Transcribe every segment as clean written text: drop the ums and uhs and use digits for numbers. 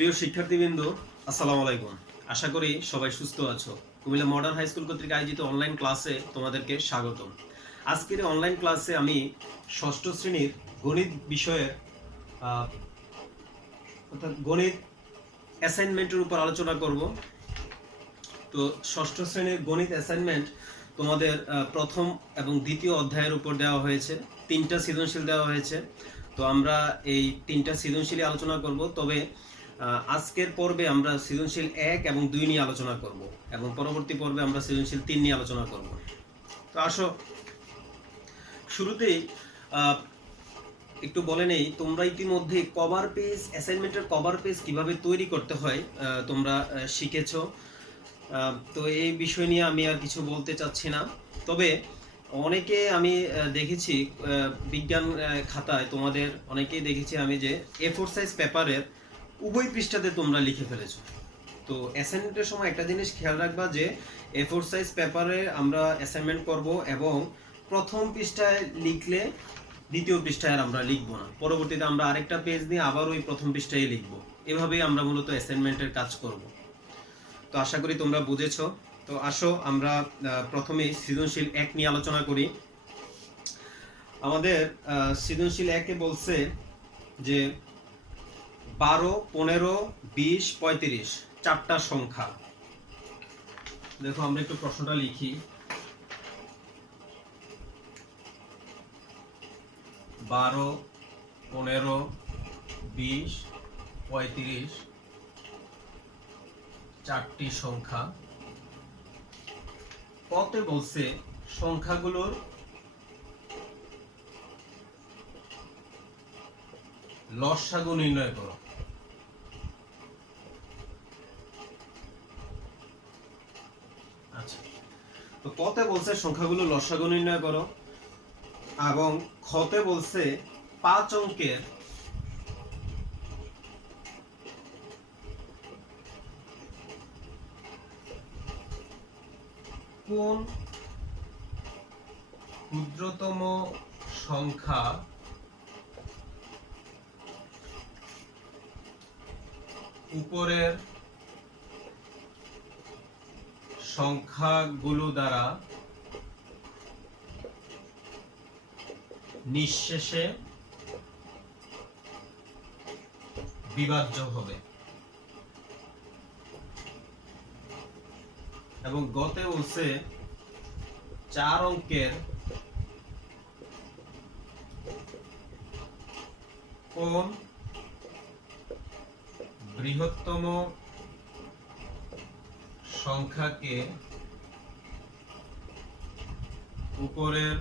প্রিয় শিক্ষার্থীবৃন্দ, আসসালামু আলাইকুম। আশা করি সবাই সুস্থ আছো। কুমিল্লা মডার্ন হাই স্কুল কর্তৃক আয়োজিত অনলাইন ক্লাসে তোমাদেরকে স্বাগতম। আজকের এই অনলাইন ক্লাসে আমি ষষ্ঠ শ্রেণীর গণিত বিষয়ের অর্থাৎ গণিত অ্যাসাইনমেন্টের উপর আলোচনা করব। তো ষষ্ঠ শ্রেণীর গণিত অ্যাসাইনমেন্ট তোমাদের প্রথম এবং দ্বিতীয় অধ্যায়ের উপর দেওয়া হয়েছে। 3টা সৃজনশীল দেওয়া হয়েছে। তো আমরা এই 3টা সৃজনশীলই আলোচনা করব। তবে আজকের পর্বে আমরা সৃজনশীল 1 এবং 2 নিয়ে আলোচনা করব এবং পরবর্তী পর্বে আমরা সৃজনশীল 3 নিয়ে আলোচনা করব। তো আসো শুরুতেই একটু বলে নেই, তোমরা ইতিমধ্যে কভার পেজ, অ্যাসাইনমেন্টের কভার পেজ কিভাবে তৈরি করতে হয় তোমরা শিখেছো। তো এই বিষয় নিয়ে আমি আর কিছু বলতে চাচ্ছি না। তবে অনেকে আমি দেখেছি বিজ্ঞান খাতায় তোমাদের অনেকেই দেখেছি আমি যে A4 সাইজ পেপারের উভয় পৃষ্ঠাতে তোমরা লিখে ফেলেছো। তো অ্যাসাইনমেন্টের সময় একটা জিনিস খেয়াল রাখবা যে A4 সাইজ পেপারে আমরা অ্যাসাইনমেন্ট করব এবং প্রথম পৃষ্ঠায় লিখলে দ্বিতীয় পৃষ্ঠায় আর আমরা লিখবো না, পরবর্তীতে আমরা আরেকটা পেজ নিয়ে আবার ওই প্রথম পৃষ্ঠায় লিখবো। এভাবেই আমরা মূলত অ্যাসাইনমেন্টের কাজ করব। তো আশা করি তোমরা বুঝেছো। তো আসো আমরা প্রথমেই সৃজনশীল 1 নিয়ে আলোচনা করি। আমাদের সৃজনশীল 1-এ বলছে যে 12, 15, 20, 35 চারটা সংখ্যা। দেখো আমরা একটু প্রশ্নটা লিখি। 12, 15, 20, 35 চারটি সংখ্যা। কতে বলছে সংখ্যাগুলোর লসাগু নির্ণয় করো। আচ্ছা, তো কতে বলছে সংখ্যাগুলো লসাগু নির্ণয় করো এবং খতে বলছে 5 অঙ্কের কোন ক্ষুদ্রতম সংখ্যা উপরের সংখ্যাগুলো দ্বারা নিঃশেষে বিভাজ্য হবে। এবং গতে বলছে 4 অঙ্কের কোন বৃহত্তম সংখ্যাকে উপরের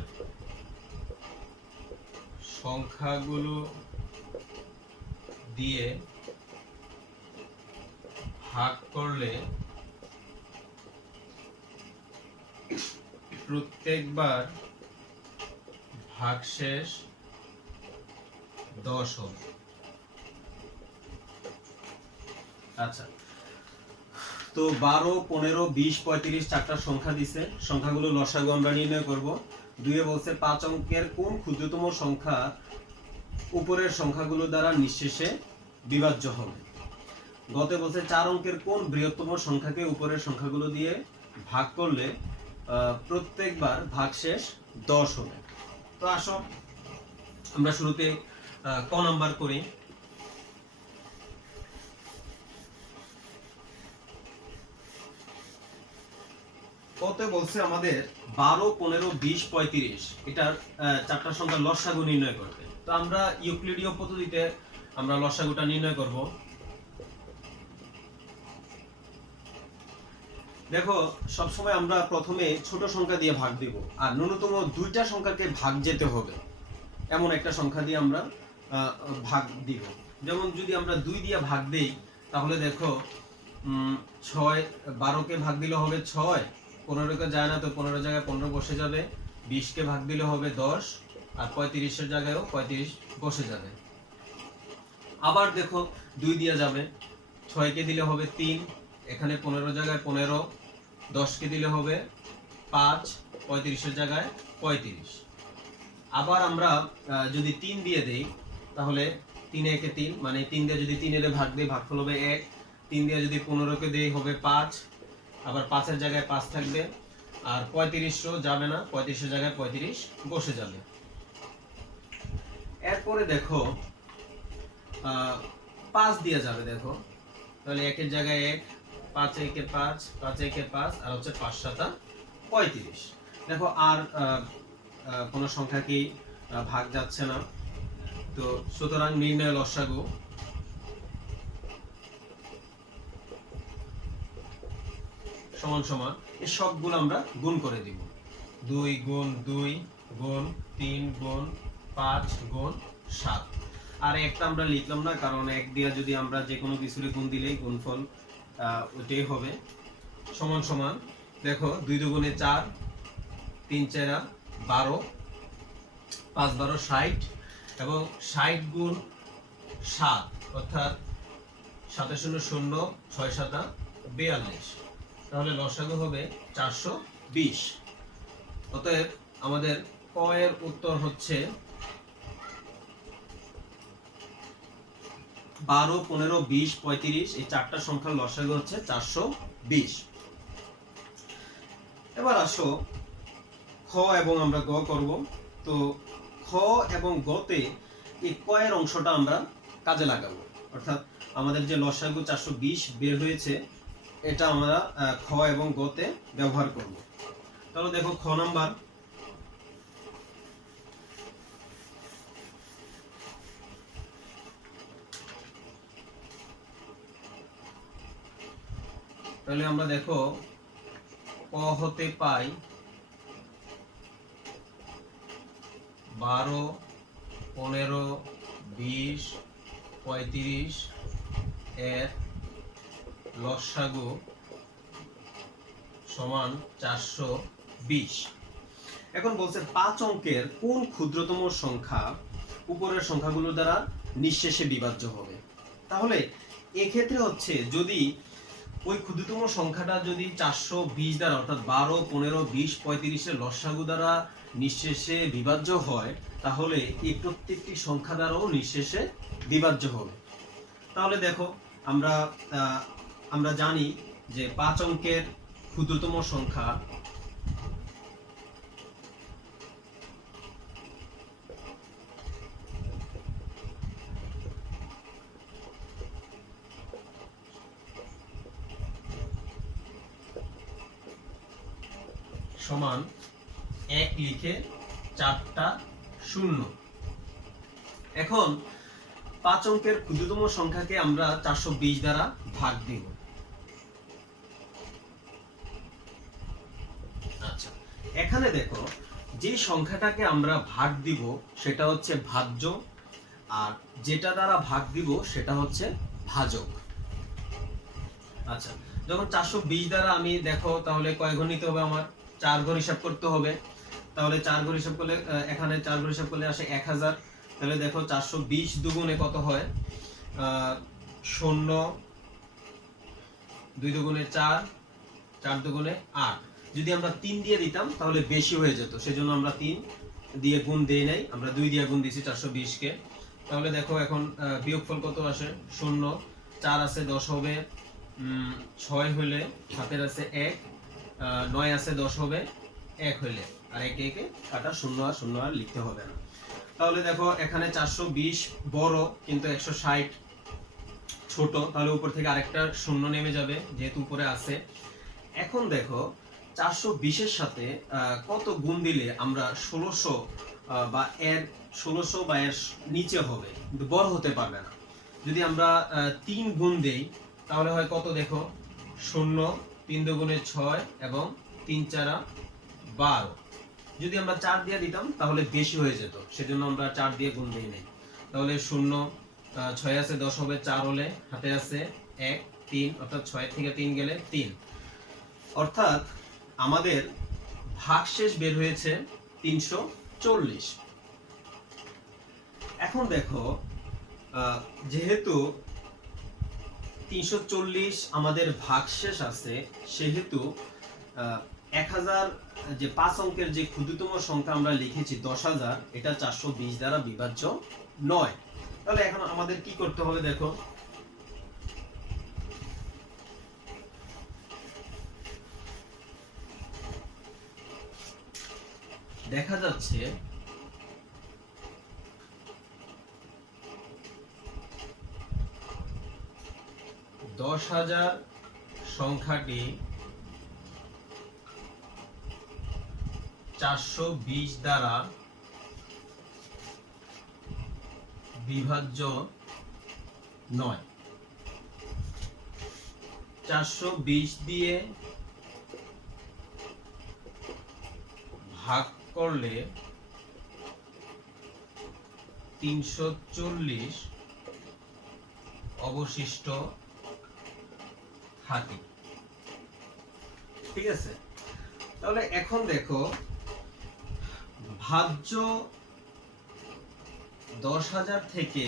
সংখ্যাগুলো দিয়ে ভাগ করলে প্রত্যেকবার ভাগশেষ 10 হবে। আচ্ছা, তো 12, 15, 20, 35 চারটা সংখ্যা দিছে। সংখ্যাগুলো লসাগু আমরা নির্ণয় করব। 2-এ বলছে 5 অঙ্কের কোন ক্ষুদ্রতম সংখ্যা উপরের সংখ্যাগুলো দ্বারা নিঃশেষে বিভাজ্য হবে। গতে বলছে 4 অঙ্কের কোন বৃহত্তম সংখ্যাকে উপরের সংখ্যাগুলো দিয়ে ভাগ করলে প্রত্যেকবার ভাগশেষ 10 হবে। তো আসো আমরা শুরুতে ক নাম্বার করি। কতে বলছে আমাদের 12, 15, 20, 35 এটার চারটা সংখ্যা লসাগু নির্ণয় করতে। তো আমরা ইউক্লিডীয় পদ্ধতিতে আমরা লসাগুটা নির্ণয় করব। দেখো সবসময় আমরা প্রথমে ছোট সংখ্যা দিয়ে ভাগ দিব আর ন্যূনতম 2টা সংখ্যাকে ভাগ যেতে হবে এমন একটা সংখ্যা দিয়ে আমরা ভাগ দিব। যেমন যদি আমরা 2 দিয়ে ভাগ দেই তাহলে দেখো 6, 12কে ভাগ দিলে হবে 6, 15কে যায় না তো 15 জায়গায় 15 বসে যাবে, 20কে ভাগ দিলে হবে 10 আর 35-এর জায়গায়ও 35 বসে যাবে। আবার দেখো 2 দিয়ে যাবে, 6কে দিলে হবে 3, এখানে 15 জায়গায় 15, 10কে দিলে হবে 5, 35-এর জায়গায় 35। আবার আমরা যদি 3 দিয়ে দেই তাহলে 3 একে 3, মানে 3 দিয়ে যদি 3 এর ভাগ দেই ভাগফল হবে 1, 3 দিয়ে যদি 15 কে দেই হবে 5, আবার 5 এর জায়গায় 5 থাকবে, আর 35 যাবে না, 35 এর জায়গায় 35 বসে যাবে। এরপরে দেখো 5 দিয়ে যাবে, দেখো তাহলে 1 এর জায়গায় 1, 5 একে 5, 5 একে 5, আর হচ্ছে 5 7 35। দেখো আর কোন সংখ্যা কি ভাগ যাচ্ছে না, তো সুতরাং নির্ণয় লসাগু সমান সমান এই সবগুলো আমরা গুণ করে দিব। 2 গুণ 2 গুণ 3 গুণ 5 গুণ 7। আর একটা আমরা লিখলাম না, কারণ 1 দিয়ে যদি আমরা যে কোনো কিছুর গুণ দিলেই গুণফল ওটাই হবে। সমান সমান দেখো 2 দুগুণে 4, 3 4 12, 5 12 60, এবং 60 গুণ 7 অর্থাৎ 7 0 0, 6 7 42। তাহলে লসাগু হবে 420। অতএব আমাদের ক এর উত্তর হচ্ছে 12 15 20 35, এই চারটা সংখ্যার লসাগু হচ্ছে 420। এবার আসো খ এবং আমরা গ করব। তো খ এবং গতে এই ক এর অংশটা আমরা কাজে লাগাবো, অর্থাৎ আমাদের যে লসাগু 420 বের হয়েছে এটা আমরা খ এবং গতে ব্যবহার করব। তাহলে দেখো খ নাম্বার, তাহলে আমরা দেখো ক হতে পাই 12 15 20 35 এর লসাগু সমান 420। এখন বলছে 5 অঙ্কের কোন ক্ষুদ্রতম সংখ্যা উপরের সংখ্যাগুলোর দ্বারা নিঃশেষে বিভাজ্য হবে। তাহলে এক্ষেত্রে হচ্ছে যদি ওই ক্ষুদ্রতম সংখ্যাটা যদি 420 দ্বারা অর্থাৎ 12 15 20 35 এর লসাগু দ্বারা নিঃশেষে বিভাজ্য হয়, তাহলে এই প্রত্যেকটি সংখ্যা দ্বারাও নিঃশেষে বিভাজ্য হবে। তাহলে দেখো আমরা জানি যে 5 অঙ্কের ক্ষুদ্রতম সংখ্যা সমান 1 লিখে 4টা 0। এখন 5 অঙ্কের ক্ষুদ্রতম সংখ্যাকে আমরা 420 দ্বারা ভাগ দিব। আচ্ছা, এখানে দেখো যে সংখ্যাটাকে আমরা ভাগ দিব সেটা হচ্ছে ভাজ্য, আর যেটা দ্বারা ভাগ দিব সেটা হচ্ছে ভাজক। আচ্ছা, যখন 420 দ্বারা আমি দেখো তাহলে কয় ঘর নিতে হবে, আমার 4 ঘর হিসাব করতে হবে। তাহলে 4 ঘর হিসাব করলে এখানে 4 ঘর হিসাব করলে আসে 1000। তাহলে দেখো 420 দুগুণে কত হয়, 0, 2 দুগুণে 4, 4 দুগুণে 8। যদি আমরা 3 দিয়ে দিতাম তাহলে বেশি হয়ে যেত, সেজন্য আমরা 3 দিয়ে গুণ দেই নাই, আমরা 2 দিয়ে গুণ দিয়েছি 420 কে। তাহলে দেখো এখন বিয়োগফল কত আসে, 0, 4 আছে 10 হবে, 6 হলে হাতের আছে 1, 9 আছে 10 হবে 1 হলে, আর একে একে কাটা 0 আর 0 আর লিখতে হবে না। তাহলে দেখো এখানে 420 বড় কিন্তু 160 ছোট, তাহলে উপর থেকে আরেকটা 0 নেমে যাবে যেহেতু উপরে আছে। এখন দেখো 420 এর সাথে কত গুণ দিলে আমরা 1600 বা এর 1600 বা এর নিচে হবে, কিন্তু বড় হতে পারবে না। যদি আমরা 3 গুণ দেই তাহলে হয় কত, দেখো 0, 3 দুগুণে 6 এবং 3 4 12। যদি আমরা 4 দিয়ে দিতাম তাহলে বেশি হয়ে যেত, সেজন্য আমরা 4 দিয়ে গুণ দেই নাই। তাহলে 0, 6 আছে 10 হবে, 4 হলে হাতে আছে 1, 3, অর্থাৎ 6 থেকে 3 গেলে 3। অর্থাৎ আমাদের ভাগশেষ বের হয়েছে 340। এখন দেখো যেহেতু 340 আমাদের ভাগশেষ আছে, সেহেতু 1000 যে 5 অঙ্কের যে ক্ষুদ্রতম সংখ্যা আমরা লিখেছি 10000, এটা 420 দ্বারা বিভাজ্য নয়। তাহলে এখন আমাদের কি করতে হবে দেখো, দেখা যাচ্ছে 10,000 সংখ্যাটি 420 দ্বারা বিভাজ্য নয়। 420 দিয়ে ভাগ করলে 340 অবশিষ্ট থাকে। ঠিক আছে, তাহলে এখন দেখো ভাজ্য 10,000 থেকে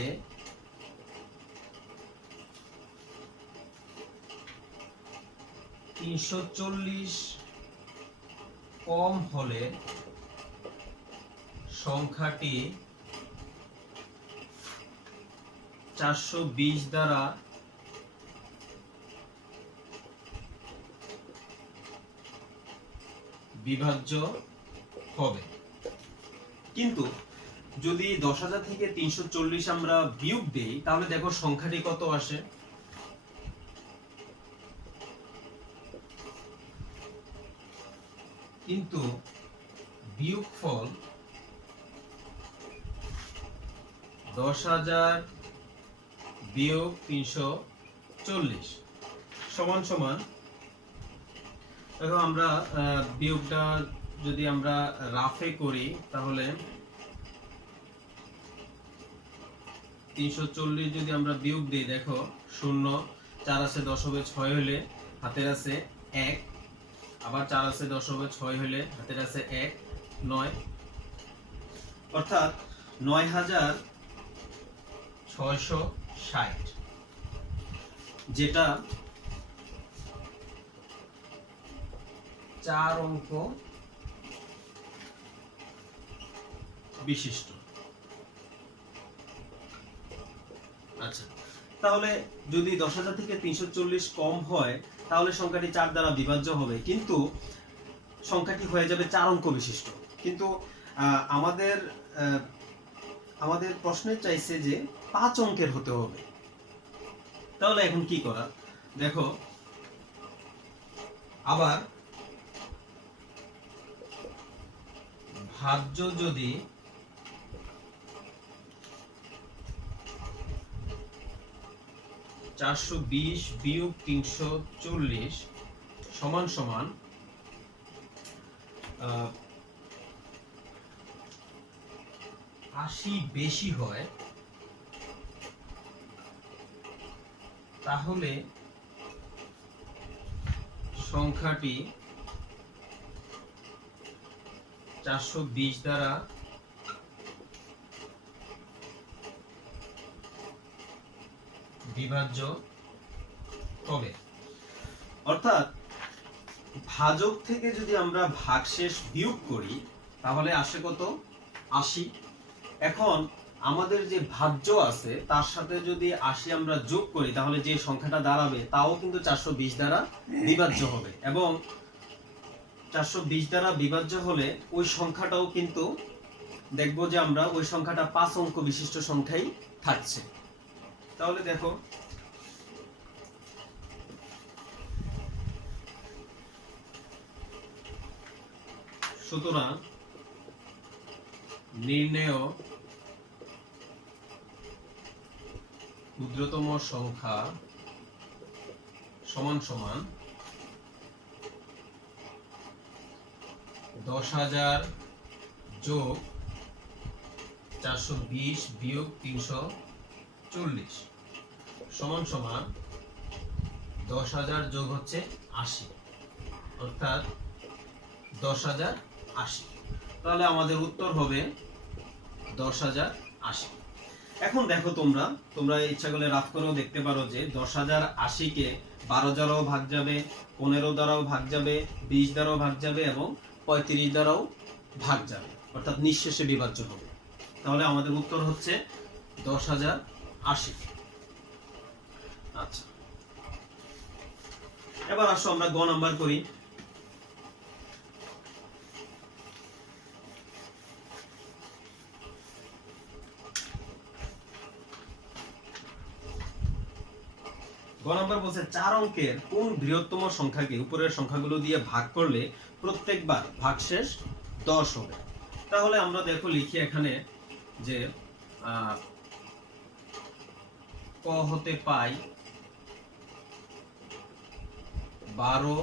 340 কম হলে সংখ্যাটি 420 দ্বারা বিভাজ্য হবে। কিন্তু যদি 10,000 থেকে 340 আমরা বিয়োগ দেই তাহলে দেখো সংখ্যাটি কত আসে। কিন্তু বিয়োগফল 10,000 বিয়োগ 340 সমান সমান, দেখো আমরা বিয়োগটা যদি আমরা রাফে করি তাহলে 340 যদি আমরা বিয়োগ দিই, দেখো 0, 4 আছে 10 হবে 6 হলে হাতের আছে 1, আবার 4 আছে 10 হবে 6 হলে হাতের আছে 1, 9, অর্থাৎ 9,660, যেটা 4 অঙ্ক বিশিষ্ট। আচ্ছা, তাহলে যদি 10,000 থেকে 340 কম হয় তাহলে সংখ্যাটি 4 দ্বারা বিভাজ্য হবে, কিন্তু সংখ্যাটি হয়ে যাবে 4 অঙ্ক বিশিষ্ট। কিন্তু আমাদের প্রশ্নে চাইছে যে 5 অঙ্কের হতে হবে। তাহলে এখন কি করা, দেখো আবার ভাজ্য যদি 420 বিয়োগ 340 সমান সমান 80 বেশি হয়, তাহলে সংখ্যাটি 420 দ্বারা বিভাজ্য হবে। অর্থাৎ ভাজক থেকে যদি আমরা ভাগশেষ বিয়োগ করি তাহলে আসে কত, 80। এখন আমাদের যে ভাজ্য আছে তার সাথে যদি 80 আমরা যোগ করি তাহলে যে সংখ্যাটা দাঁড়াবে তাও কিন্তু 420 দ্বারা বিভাজ্য হবে, এবং 420 দ্বারা বিভাজ্য হলে ওই সংখ্যাটাও কিন্তু দেখবো যে আমরা ওই সংখ্যাটা 5 অঙ্ক বিশিষ্ট সংখ্যাই থাকছে। তাহলে দেখো সুতরাং নির্ণেয় ক্ষুদ্রতম সংখ্যা সমান সমান 10,000 যোগ 420 বিয়োগ 340 সমান সমান 10,000 যোগ হচ্ছে 80, অর্থাৎ 10,080। তাহলে আমাদের উত্তর হবে 10,080। এখন দেখো তোমরা ইচ্ছা করলে রাফ করেও দেখতে পারো যে 10,080 কে 12 দ্বারাও ভাগ যাবে, 15 দ্বারাও ভাগ যাবে, 20 দ্বারাও ভাগ যাবে এবং 35 দ্বারাও ভাগ যাবে, অর্থাৎ নিঃশেষে বিভাজ্য হবে। তাহলে আমাদের উত্তর হচ্ছে 10,080। আচ্ছা, এবার আসো আমরা গ নাম্বার করি। গ নাম্বার বলছে 4 অঙ্কের কোন বৃহত্তম সংখ্যাকে উপরের সংখ্যাগুলো দিয়ে ভাগ করলে প্রত্যেকবার ভাগশেষ 10 হবে। তাহলে আমরা দেখো লিখি এখানে যে ক হতে পাই 12,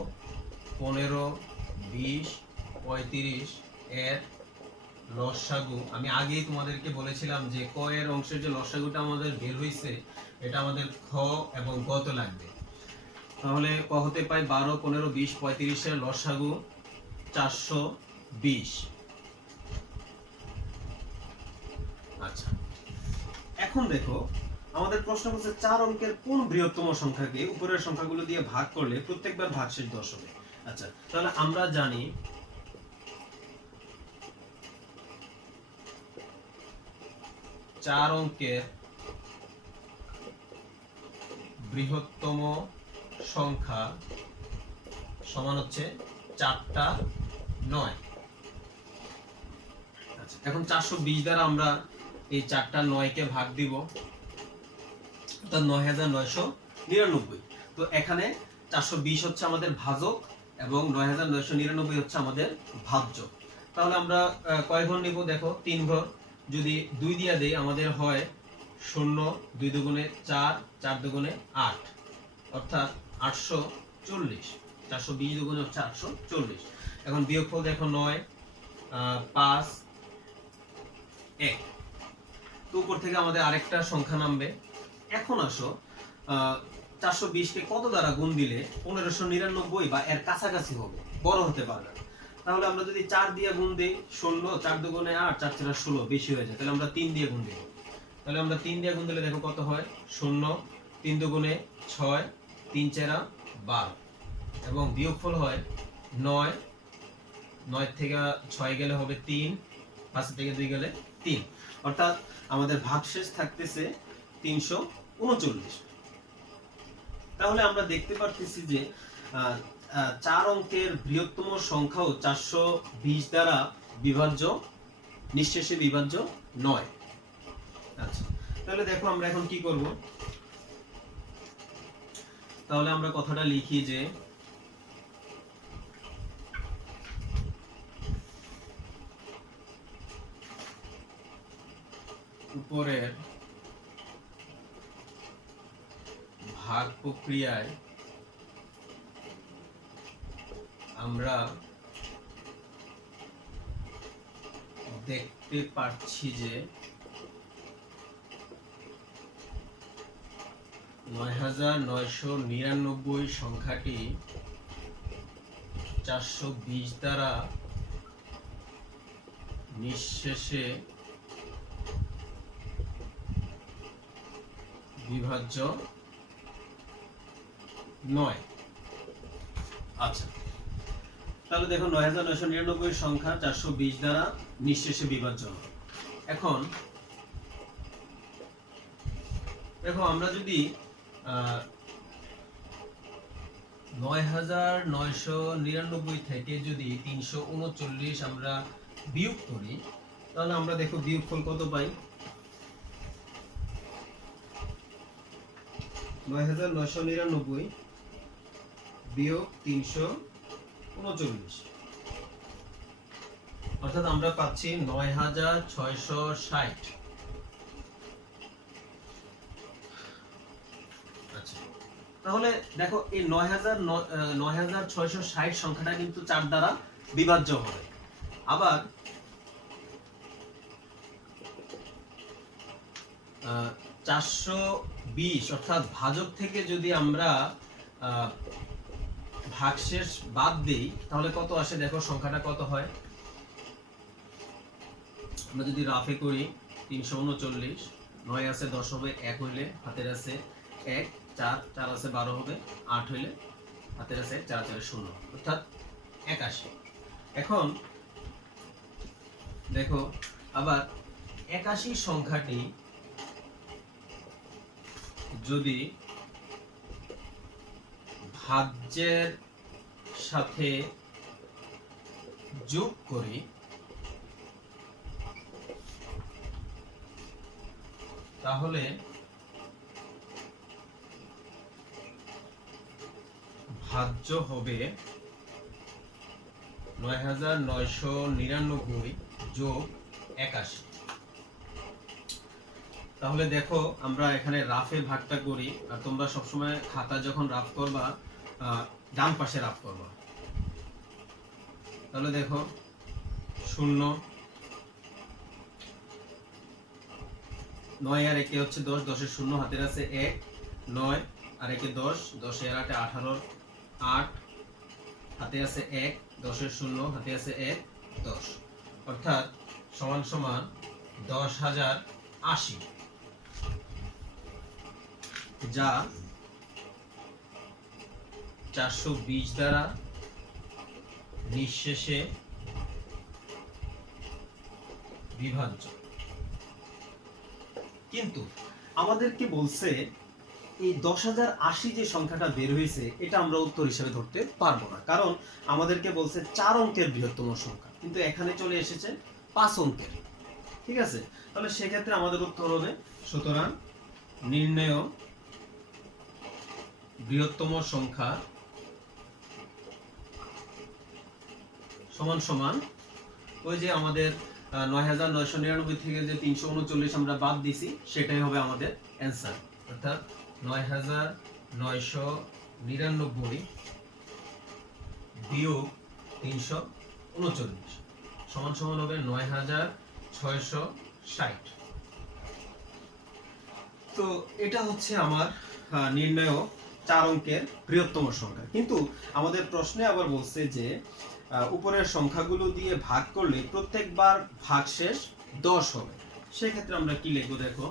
15, 20, 35 এর লসাগু। আমি আগেই তোমাদেরকে বলেছিলাম যে ক এর অংশের যে লসাগুটা আমাদের বের হয়েছে এটা আমাদের খ এবং গ তে লাগবে। তাহলে ক হতে পাই 12, 15, 20, 35 এর লসাগু 420। আচ্ছা, এখন দেখো আমাদের প্রশ্ন হচ্ছে 4 অঙ্কের কোন বৃহত্তম সংখ্যাকে উপরের সংখ্যাগুলো দিয়ে ভাগ করলে প্রত্যেকবার ভাগশেষ 10 হবে। আচ্ছা, তাহলে আমরা জানি 4 অঙ্কের বৃহত্তম সংখ্যা সমান হচ্ছে 4টা 9। আচ্ছা, এখন 420 দ্বারা আমরা এই 4টা 9 কে ভাগ দিব, অর্থাৎ 9,999। তো এখানে 420 হচ্ছে আমাদের ভাজক এবং 9,999 হচ্ছে আমাদের ভাজ্য। তাহলে আমরা কয় ঘর নিব দেখো, 3 ঘর। যদি 2 দিয়া দেই আমাদের হয় 0, 2 দুগুণে 4, 4 দুগুণে 8, অর্থাৎ 840। 420 দুগুণে হচ্ছে 840। এখন বিয়োগফল দেখো 9, 5, 1। তো উপর থেকে আমাদের আরেকটা সংখ্যা নামবে। এখন আসো 420 কে কত দ্বারা গুণ দিলে 1599 বা এর কাছাকাছি হবে, বড় হতে পারবে। তাহলে আমরা যদি 4 দিয়ে গুণ দেই 0, 4 দুগুণে 8, 4 4 16, বেশি হয়ে যায়। তাহলে আমরা 3 দিয়ে গুণ দেব। তাহলে আমরা 3 দিয়ে গুণ দিলে দেখো কত হয়, 0, 3 দুগুণে 6, 3 4 12 এবং বিয়োগফল হয় 9, 9 থেকে 6 গেলে হবে 3, 5 থেকে 2 গেলে 3, অর্থাৎ আমাদের ভাগশেষ থাকতেছে 339। তাহলে আমরা দেখতে পারতেছি যে 4 অঙ্কের বৃহত্তম সংখ্যাও 420 দ্বারা বিভাজ্য, নিঃশেষে বিভাজ্য নয়। আচ্ছা, তাহলে দেখো আমরা এখন কি করব। তাহলে আমরা কথাটা লিখি যে উপরের ভাগ প্রক্রিয়ায় আমরা দেখতে পাচ্ছি যে 9,999 সংখ্যাটি 420 দ্বারা নিঃশেষে বিভাজ্য নয়। আচ্ছা, তাহলে দেখো 9,999 সংখ্যা 420 দ্বারা নিঃশেষে বিভাজ্য। এখন দেখো আমরা যদি 9,999 থেকে যদি 339 আমরা বিয়োগ করি, তাহলে আমরা দেখো বিয়োগফল কত পাই। 9,999 বিয়োগ 339, অর্থাৎ আমরা পাচ্ছি 9,660। আচ্ছা, তাহলে দেখো এই 9,660 সংখ্যাটা কিন্তু 4 দ্বারা বিভাজ্য হবে। আবার 420 অর্থাৎ ভাজক থেকে যদি আমরা ভাগশেষ বাদ দেই তাহলে কত আসে দেখো, সংখ্যাটা কত হয়। আমরা যদি রাফে করি 339, 9 আছে 10 হবে, 1 হইলে হাতের আছে 1, 4 4 আছে 12 হবে, 8 হইলে হাতের আছে 4 4 0, অর্থাৎ 81। এখন দেখো আবার 81 সংখ্যাটি যদি ভাজ্যের সাথে যোগ করি তাহলে ভাজ্য হবে ৯৯৯৯ যোগ ৮১। তাহলে দেখো আমরা এখানে রাফে ভাগটা করি, আর তোমরা সবসময় খাতা যখন রাফ করবা ডান পাশে রাফ করবা। তাহলে দেখো ০ ৯ আর ১ হচ্ছে ১০, ১০-এর ০ হাতের আছে ১, ৯ আর ১ ১০, ১০-এর ৮ ১৮, ৮ হাতে আছে ১, ১০-এর ০ হাতে আছে ১, ১০, অর্থাৎ সমান সমান ১০,০৮০, যা ৪২০ দ্বারা নিঃশেষে বিভাজ্য। কিন্তু আমাদেরকে বলছে এই ১০,০৮০ যে সংখ্যাটা বের হয়েছে এটা আমরা উত্তর হিসেবে ধরতে পারবো না, কারণ আমাদেরকে বলছে ৪ অঙ্কের বৃহত্তম সংখ্যা, কিন্তু এখানে চলে এসেছে ৫ অঙ্কের। ঠিক আছে, তাহলে সেক্ষেত্রে আমাদের উত্তর হবে, সুতরাং নির্ণেয় বৃহত্তম সংখ্যা সমান সমান ওই যে আমাদের ৯৯৯৯ থেকে যে ৩৩৯ আমরা বাদ দিছি সেটাই হবে আমাদের অ্যান্সার, অর্থাৎ ৯৯৯৯ বিয়োগ ৩৩৯ সমান সমান হবে ৯৬৬০। তো এটা হচ্ছে আমার নির্ণয় ৪ অঙ্কের বৃহত্তম সংখ্যা। কিন্তু আমাদের প্রশ্নে আবার বলছে যে উপরের সংখ্যাগুলো দিয়ে ভাগ করলে প্রত্যেকবার ভাগশেষ ১০ হবে। সেক্ষেত্রে আমরা কি লিখব দেখো,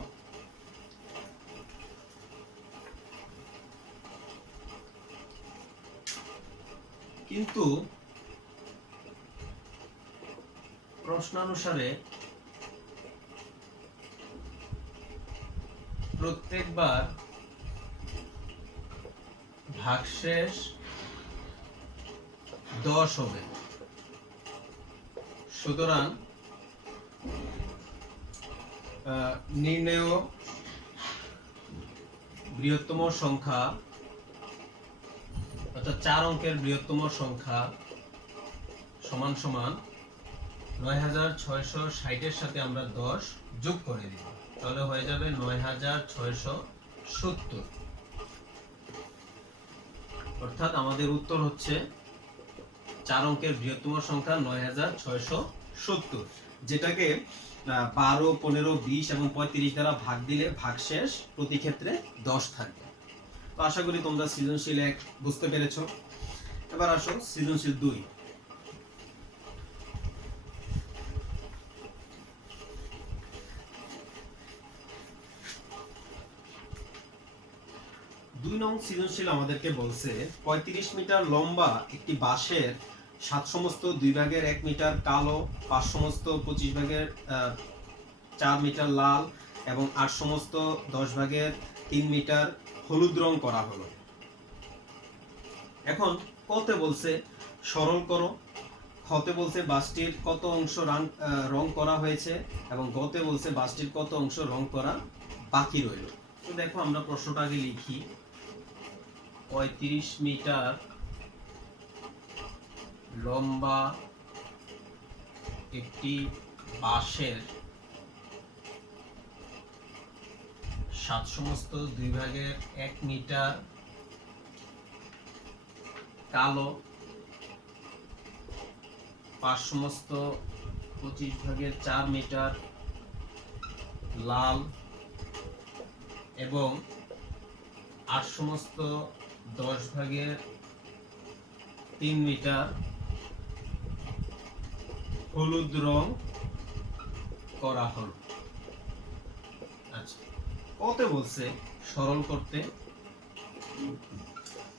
কিন্তু প্রশ্নানুসারে প্রত্যেকবার ভাগশেষ ১০ হবে। সুতরাং নির্ণেয় বৃহত্তম সংখ্যা অর্থাৎ ৪ অঙ্কের বৃহত্তম সংখ্যা সমান সমান ৯৬৬০ এর সাথে আমরা ১০ যোগ করে দিব, তাহলে হয়ে যাবে ৯৬৭০। অর্থাৎ আমাদের উত্তর হচ্ছে ৪ অঙ্কের বৃহত্তম সংখ্যা ৯৬৭০, যেটাকে ১২, ১৫, ২০ এবং ৩৫ দ্বারা ভাগ দিলে ভাগশেষ প্রতি ক্ষেত্রে ১০ থাকবে। তো আশা করি তোমরা সৃজনশীল ১ বুঝতে পেরেছো। এবার আসো সৃজনশীল ২। দুই নং সৃজনশীল আমাদেরকে বলছে ৩৫ মিটার লম্বা একটি বাঁশের ৭ সমস্ত ২ ভাগের ১ মিটার কালো, ৫ সমস্ত ২৫ ভাগের ৪ মিটার লাল এবং ৮ সমস্ত ১০ ভাগের ৩ মিটার হলুদ রং করা হলো। এখন কতে বলছে সরল করো, খতে বলছে বাসটির কত অংশ রং করা হয়েছে এবং গতে বলছে বাসটির কত অংশ রং করা বাকি রইল। তো দেখো আমরা প্রশ্নটা আগে লিখি। ৩৫ মিটার লম্বা একটি বাঁশের ৭ সমস্ত ২ ভাগের ১ মিটার কালো, ৫ সমস্ত ২৫ ভাগের ৪ মিটার লাল এবং ৮ সমস্ত ১০ ভাগের ৩ মিটার হলুদ রং করা হল। আচ্ছা, কত বলছে সরল করতে,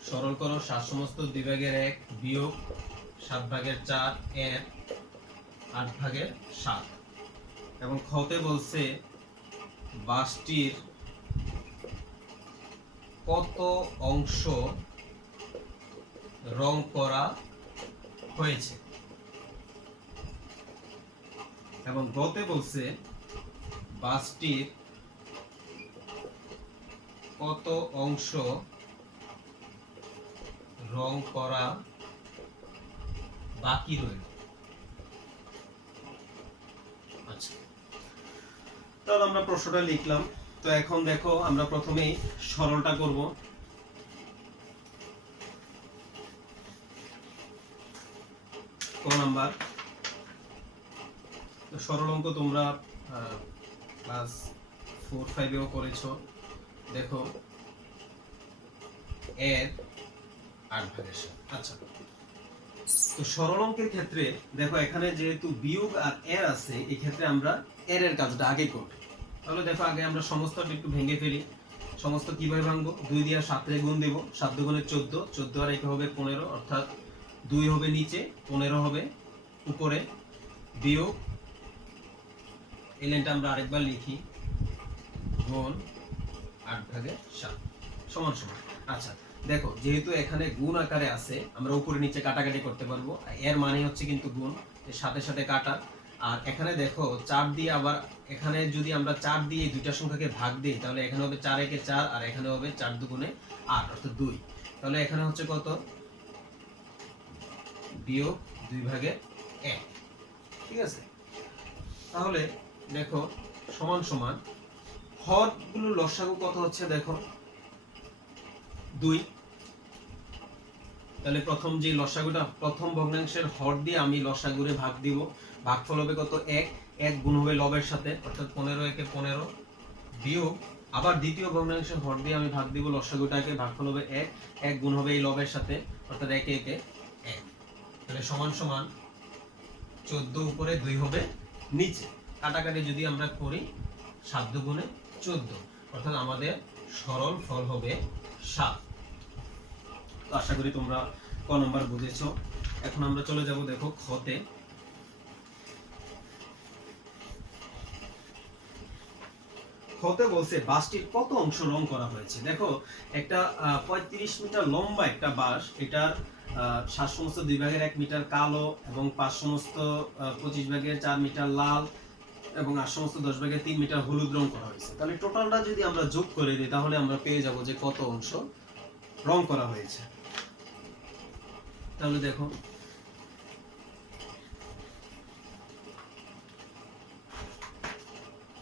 সরল করো ৭ সমস্ত ২ ভাগের ১ বিয়োগ ৭ ভাগের ৪ এর ৮ ভাগের ৭ এবং খতে বলছে বাসটির কত অংশ রং করা হয়েছে, এবং গতে বলছে বাসটির কত অংশ রং করা বাকি রইল। আচ্ছা, তাহলে আমরা প্রশ্নটা লিখলাম। তো এখন দেখো আমরা প্রথমেই সরলটা করব। ক নাম্বার সরল অঙ্ক তোমরা ক্লাস 4-5 করেছো। দেখো এর 8/7। আচ্ছা, তো সরল অঙ্কের ক্ষেত্রে দেখো এখানে যেহেতু বিয়োগ আর এর আছে, এই ক্ষেত্রে আমরা এর কাজটা আগে করব। তাহলে দেখো আগে আমরা সমস্তটা একটু ভেঙে ফেলি। সমস্ত কিভাবে ভাঙবো? 2 দিয়ে 7 রে গুণ দেব, 7 দুগুণে 14, 14 আর 1 হবে 15, অর্থাৎ 2 হবে নিচে, 15 হবে উপরে, বিয়োগ এই লাইনটা আমরা আরেকবার লিখি, গুণ 8/7 সমান সমান। আচ্ছা দেখো, যেহেতু এখানে গুণ আকারে আছে, আমরা উপরে নিচে কাটাকাটি করতে পারবো। এর মানে হচ্ছে কিন্তু গুণ, এর সাথে সাথে কাটা। আর এখানে দেখো 4 দিয়ে, আবার এখানে যদি আমরা 4 দিয়ে এই দুইটা সংখ্যাকে ভাগ দিই, তাহলে এখানে হবে 4 একে 4, আর এখানে হবে 4 দুগুণে 8, অর্থাৎ 2। তাহলে এখানে হচ্ছে কত? বিয়োগ 2/1। ঠিক আছে, তাহলে দেখো সমান সমান হরগুলো লসাগু কত হচ্ছে দেখো 2। তাহলে প্রথম যে লসাগুটা, প্রথম ভগ্নাংশের হর দিয়ে আমি লসাগুরে ভাগ দিব, ভাগফল হবে কত? 1। 1 গুণ হবে লবের সাথে, অর্থাৎ 15 একে 15, বিয়োগ আবার দ্বিতীয় ভগ্নাংশের হর দিয়ে আমি ভাগ দিব লসাগুটাকে, ভাগফল হবে 1। 1 গুণ হবে এই লবের সাথে, অর্থাৎ 1 একে 1। তাহলে সমান সমান 14 উপরে 2 হবে নিচে। কাটাকাটি যদি আমরা করি 7 দুগুণে 14, অর্থাৎ আমাদের সরল ফল হবে 7। তো আশা করি তোমরা ক নাম্বার বুঝেছো। এখন আমরা চলে যাব দেখো খতে। খতে বলছে বাসটির কত অংশ রং করা হয়েছে। দেখো একটা 35 মিটার লম্বা একটা বাস, এটার 7 সমস্ত 2 ভাগের 1 মিটার কালো, এবং 5 সমস্ত 25 ভাগের 4 মিটার লাল, এবং 8 সমস্ত 10 ভাগের 3 মিটার হলুদ রং করা হয়েছে। তাহলে টোটালটা যদি আমরা যোগ করে দিই, তাহলে আমরা পেয়ে যাব যে কত অংশ রং করা হয়েছে। তাহলে দেখো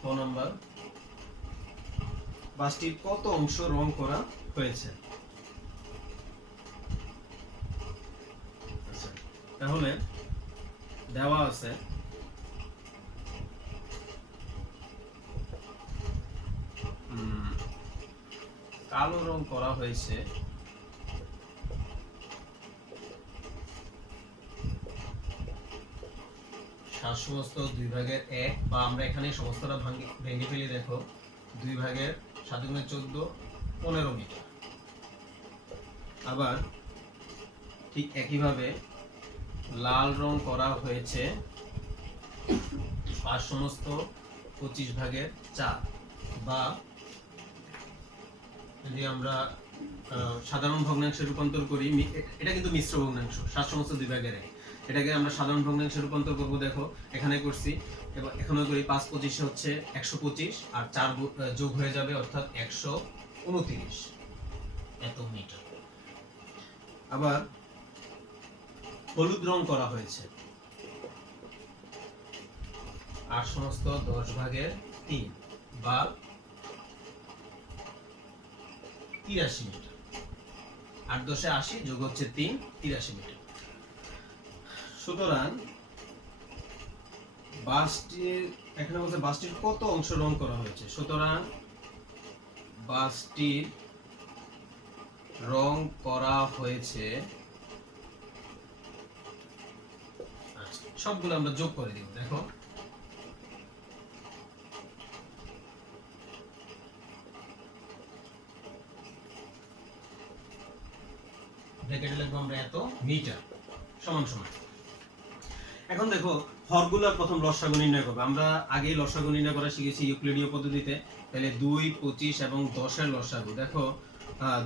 ক নাম্বার, বাসটির কত অংশ রং করা হয়েছে। আচ্ছা, তাহলে দেওয়া আছে কালো রং করা হয়েছে 7 সমস্ত 2 ভাগের 1, বা আমরা এখানে সমস্তটা ভেঙে ফেলি। দেখো 2 ভাগের 7 গুণে 14, 15 মিটার। আবার ঠিক একইভাবে লাল রং করা হয়েছে 5 সমস্ত 25 ভাগের 4, বা যদি আমরা সাধারণ ভগ্নাংশে রূপান্তর করি, এটা কিন্তু মিশ্র ভগ্নাংশ, 7 সমস্ত 2 ভাগের 1, এটাকে আমরা সাধারণ ভগ্নাংশে রূপান্তর করব। দেখো এখানে করছি, এবং এখানে করি 5 25 হচ্ছে 125, আর 4 যোগ হয়ে যাবে, অর্থাৎ 129 এত মিটার। আবার হলুদ রং করা হয়েছে 8 সমস্ত 10 ভাগের 3, বা 83 মিটার। 8 10 80 যোগ হচ্ছে 3, 83 মিটার। সুতরাং বাসটির, এখানে বলছে বাসটির কত অংশ রং করা হয়েছে। সুতরাং বাসটির রং করা হয়েছে, সবগুলো আমরা যোগ করে দিব। দেখো ব্র্যাকেটে লিখবো আমরা এত মিটার সমান সমান। এখন দেখো হরগুলোর প্রথম লসাগু নির্ণয় করব। আমরা আগেই লসাগু নির্ণয় করা শিখেছি ইউক্লিডীয় পদ্ধতিতে। তাহলে 2, 25 এবং 10 এর লসাগু। দেখো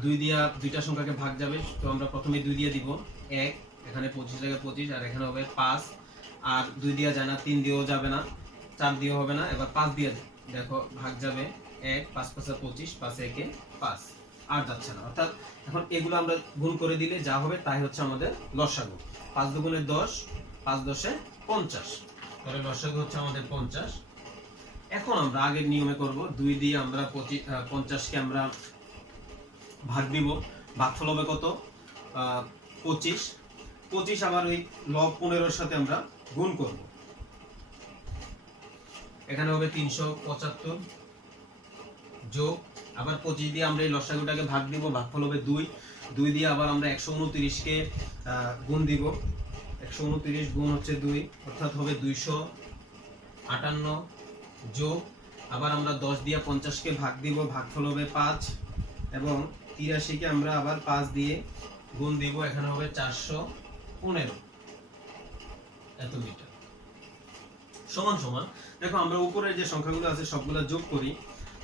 2 দিয়া দুইটা সংখ্যাকে ভাগ যাবে, তো আমরা প্রথমে 2 দিয়ে দিব 1, এখানে 25 জায়গায় 25, আর এখানে হবে 5, আর 2 দিয়া যায় না, 3 দিয়েও যাবে না, 4 দিয়েও হবে না, এবার 5 দিয়ে দেখো ভাগ যাবে 1, 5 5 25, 5 1 5, আর যাচ্ছে না। অর্থাৎ এখন এগুলো আমরা গুণ করে দিলে যা হবে তাই হচ্ছে আমাদের লসাগু। 5 দুগুণে 10, 5 10 50, তাহলে লসাগু হচ্ছে আমাদের 50। এখন আমরা আগের নিয়মে করব, 2 দিয়ে আমরা 50 কে আমরা ভাগ দিব, ভাগফল হবে কত? 25। 25 আবার ওই লব 15 সাথে আমরা গুণ করব, এখানে হবে 375 যোগ আবার 25 দিয়ে আমরা এই লসাগুটাকে ভাগ দিব, ভাগফল হবে 2। 2 দিয়ে আবার আমরা 129 কে গুণ দিব, 129 গুণ হচ্ছে 2, অর্থাৎ হবে 258 যোগ আবার আমরা 10 দিয়ে 50 কে ভাগ দিব, ভাগফল হবে 5, এবং 83 কে আমরা আবার 5 দিয়ে গুণ দিব, এখানে হবে 415 এত মিটার। সমান সমান দেখো আমরা উপরের যে সংখ্যাগুলো আছে সবগুলো যোগ করি,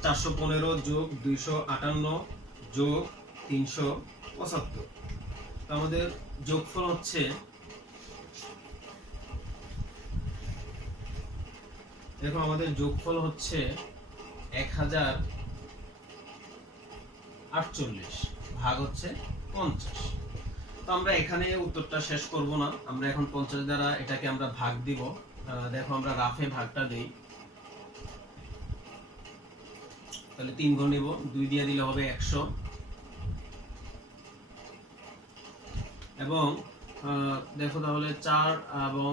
415 যোগ 258 যোগ 375, তো আমাদের যোগফল হচ্ছে দেখো আমাদের যোগফল হচ্ছে 1048 ভাগ হচ্ছে 50। তো আমরা এখানে উত্তরটা শেষ করব না, আমরা এখন 50 দ্বারা এটাকে আমরা ভাগ দিব। দেখো আমরা রাফে ভাগটা দেই, তাহলে 3 গুণ নিব, 2 দিয়ে দিলে হবে 100, এবং দেখো তাহলে 4 এবং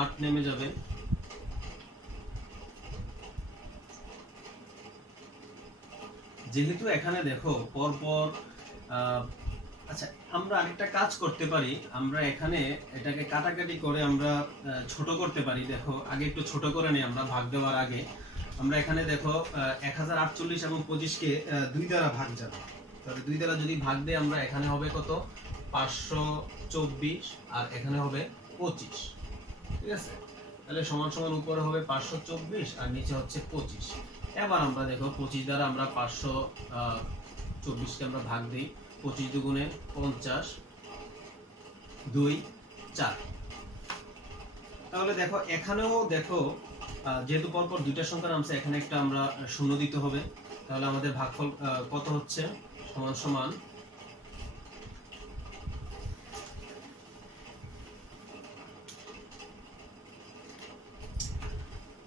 8 নেমে যাবে, যেহেতু এখানে দেখো পরপর আচ্ছা আমরা আরেকটা কাজ করতে পারি, আমরা এখানে এটাকে কাটাকাটি করে আমরা ছোট করতে পারি। দেখো আগে একটু ছোট করে নিই আমরা ভাগ দেওয়ার আগে, আমরা এখানে দেখো 1048 এবং 25 কে 2 দ্বারা ভাগ যাবে, তাহলে 2 দ্বারা যদি ভাগ দেই আমরা এখানে হবে কত? 524, আর এখানে হবে 25, ঠিক আছে? তাহলে সমান সমান উপরে হবে 524 আর নিচে হচ্ছে 25। এবার আমরা দেখো 25 দ্বারা আমরা 524 কে আমরা ভাগ দেই, 25 দুগুণে 50, 2 4, তাহলে দেখো এখানেও দেখো যেহেতু পরপর দুইটা সংখ্যা নামছে, এখানে একটা আমরা শূন্য দিতে হবে, তাহলে আমাদের ভাগফল কত হচ্ছে? সমান সমান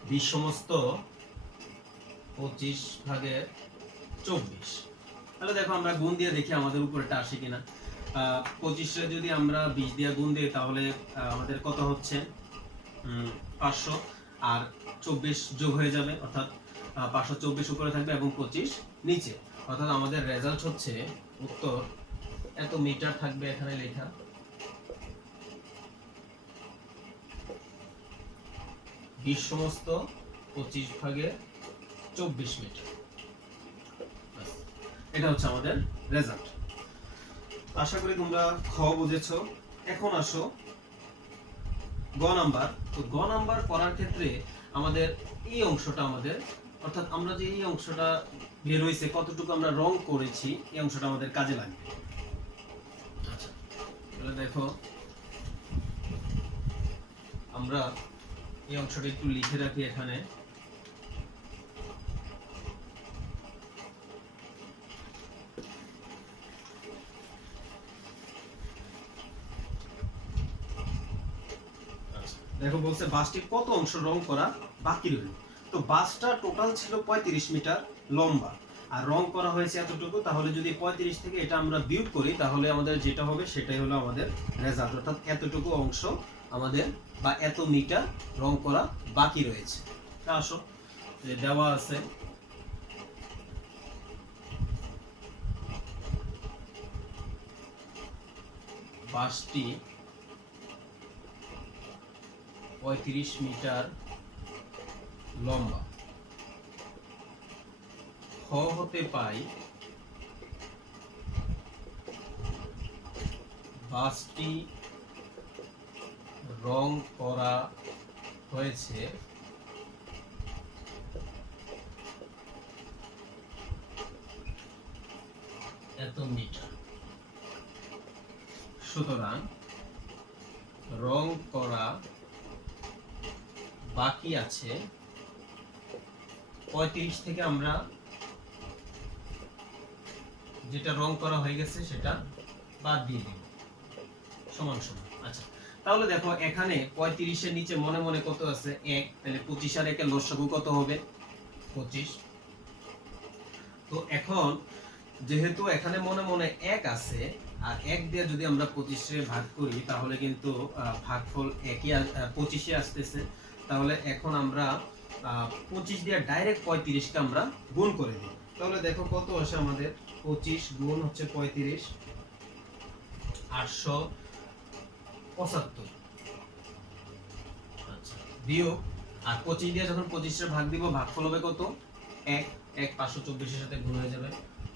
20 সমস্ত 25 ভাগের 24। তাহলে দেখো আমরা গুণ দিয়ে দেখি আমাদের উপরেটা আসে কিনা। 25 এ যদি আমরা 20 দিয়ে গুণ দিই তাহলে আমাদের কত হচ্ছে? 500, আর 24 যোগ হয়ে যাবে, অর্থাৎ 524 উপরে থাকবে এবং 25 নিচে, অর্থাৎ আমাদের রেজাল্ট হচ্ছে উত্তর এত মিটার থাকবে এখানে লেখা। সমস্ত 25 ভাগে 24 মিটার, এটা হচ্ছে আমাদের রেজাল্ট। আশা করি তোমরা খ বুঝেছো। এখন আসো গ নাম্বার। তো গ নাম্বার করার ক্ষেত্রে আমাদের এই অংশটা আমাদের, অর্থাৎ আমরা যে এই অংশটা বের হয়েছে কতটুকু আমরা রং করেছি, এই অংশটা আমাদের কাজে লাগবে। আচ্ছা তাহলে দেখো আমরা এই অংশটা একটু লিখে রাখি এখানে। দেখো বলছে বাসটির কত অংশ রং করা বাকি রইল। তো বাসটা টোটাল ছিল 35 মিটার লম্বা, আর রং করা হয়েছে এতটুকু, তাহলে যদি 35 থেকে এটা আমরা বিয়োগ করি তাহলে আমাদের যেটা হবে সেটাই হলো আমাদের রেজাল্ট, অর্থাৎ এতটুকু অংশ আমাদের বা এত মিটার রং করা বাকি রয়েছে। আসো দেওয়া আছে বাসটি 35 মিটার লম্বা, খ হতে পাই বাসটি রং করা হয়েছে এত মিটার। সুতরাং রং করা বাকি আছে 35 থেকে আমরা যেটা রং করা হয়ে গেছে সেটা বাদ দিয়ে দিব, সমান সমান। আচ্ছা, তাহলে দেখো এখানে 35 এর নিচে মনে মনে কত আছে 1, তাহলে 25 আর 1 এর লসাগু কত হবে 25। তো এখন যেহেতু এখানে মনে মনে 1 আছে আর 1 দিয়ে যদি আমরা 25 এর ভাগ করি তাহলে কিন্তু ভাগফল 25 এ আসতেছে। তাহলে এখন আমরা 25 দিয়ে ডাইরেক্ট 35 কে আমরা গুণ করে দিই। তাহলে দেখো কত আসে আমাদের 25 গুণ হচ্ছে 35, 875। আচ্ছা, বিয়োগ আর 25 দিয়ে যখন 25 এর ভাগ দিব ভাগফল হবে কত 1, 524 এর সাথে গুণ হয়ে যাবে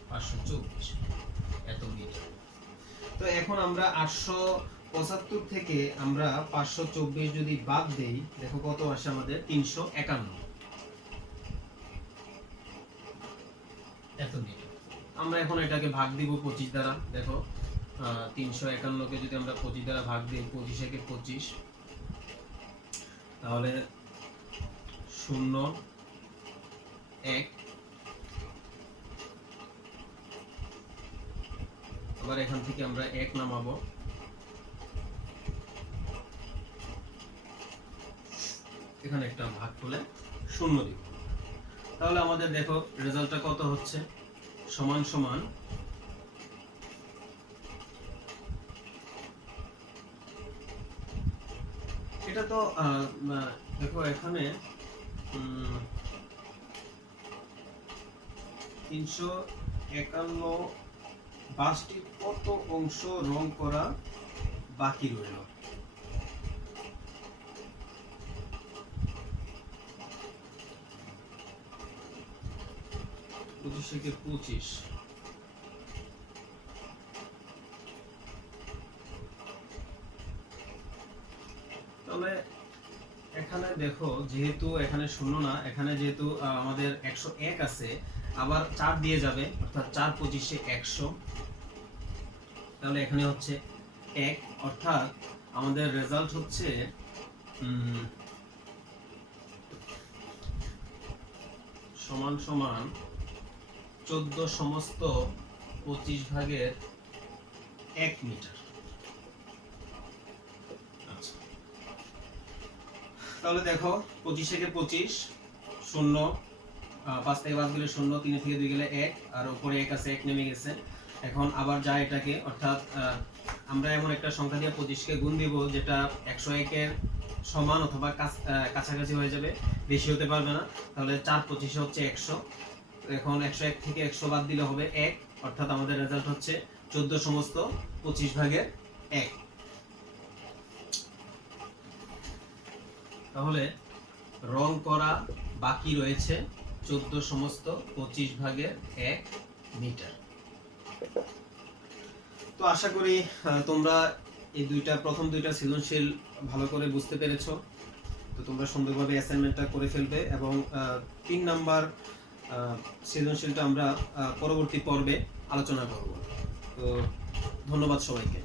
524 এত মিটার। তো এখন আমরা 875 থেকে আমরা 524 যদি বাদ দেই দেখো কত আসে আমাদের 351 এত মিটার। আমরা এখন এটাকে ভাগ দিব 25 দ্বারা। দেখো 351 কে যদি আমরা 25 দ্বারা ভাগ দিই 25 একে 25, তাহলে 0 1, আবার এখান থেকে আমরা 1 নামাবো, এখানে একটা ভাগ করে 0 দিব। তাহলে আমাদের দেখো রেজাল্টটা কত হচ্ছে সমান সমান এটা তো দেখো এখানে 351 বাসটি কত অংশ রং করা বাকি রইল। থেকে 25, তাহলে এখানে দেখো যেহেতু এখানে 0 না, এখানে যেহেতু আমাদের 101 আছে আবার 4 দিয়ে যাবে অর্থাৎ 4 25 100, তাহলে এখানে হচ্ছে 1 অর্থাৎ আমাদের রেজাল্ট হচ্ছে সমান সমান 14 সমস্ত 25 ভাগের 1 মিটার। আচ্ছা, তাহলে দেখো 25 থেকে 25 0, 5 থেকে 5 গেলে 0, 3 থেকে 2 গেলে 1 আর উপরে 1 আছে 1 নেমে গেছে। এখন আবার যা এটাকে অর্থাৎ আমরা এমন একটা সংখ্যা দিয়ে 25 কে গুণ দিব যেটা 101 এর সমান অথবা কাছাকাছি হয়ে যাবে, বেশি হতে পারবে না। তাহলে 4 25 হচ্ছে 100। এখন 101 থেকে 100 বাদ দিলে হবে 1, অর্থাৎ আমাদের রেজাল্ট হচ্ছে 14 সমস্ত 25 ভাগের 1। তাহলে রং করা বাকি রয়েছে 14 সমস্ত 25 ভাগের 1 মিটার। তো আশা করি তোমরা এই প্রথম দুইটা সৃজনশীল ভালো করে বুঝতে পেরেছো। তো তোমরা সুন্দরভাবে অ্যাসাইনমেন্টটা করে ফেলবে এবং 3 নাম্বার সৃজনশীলটা আমরা পরবর্তী পর্বে আলোচনা করব। তো ধন্যবাদ সবাইকে।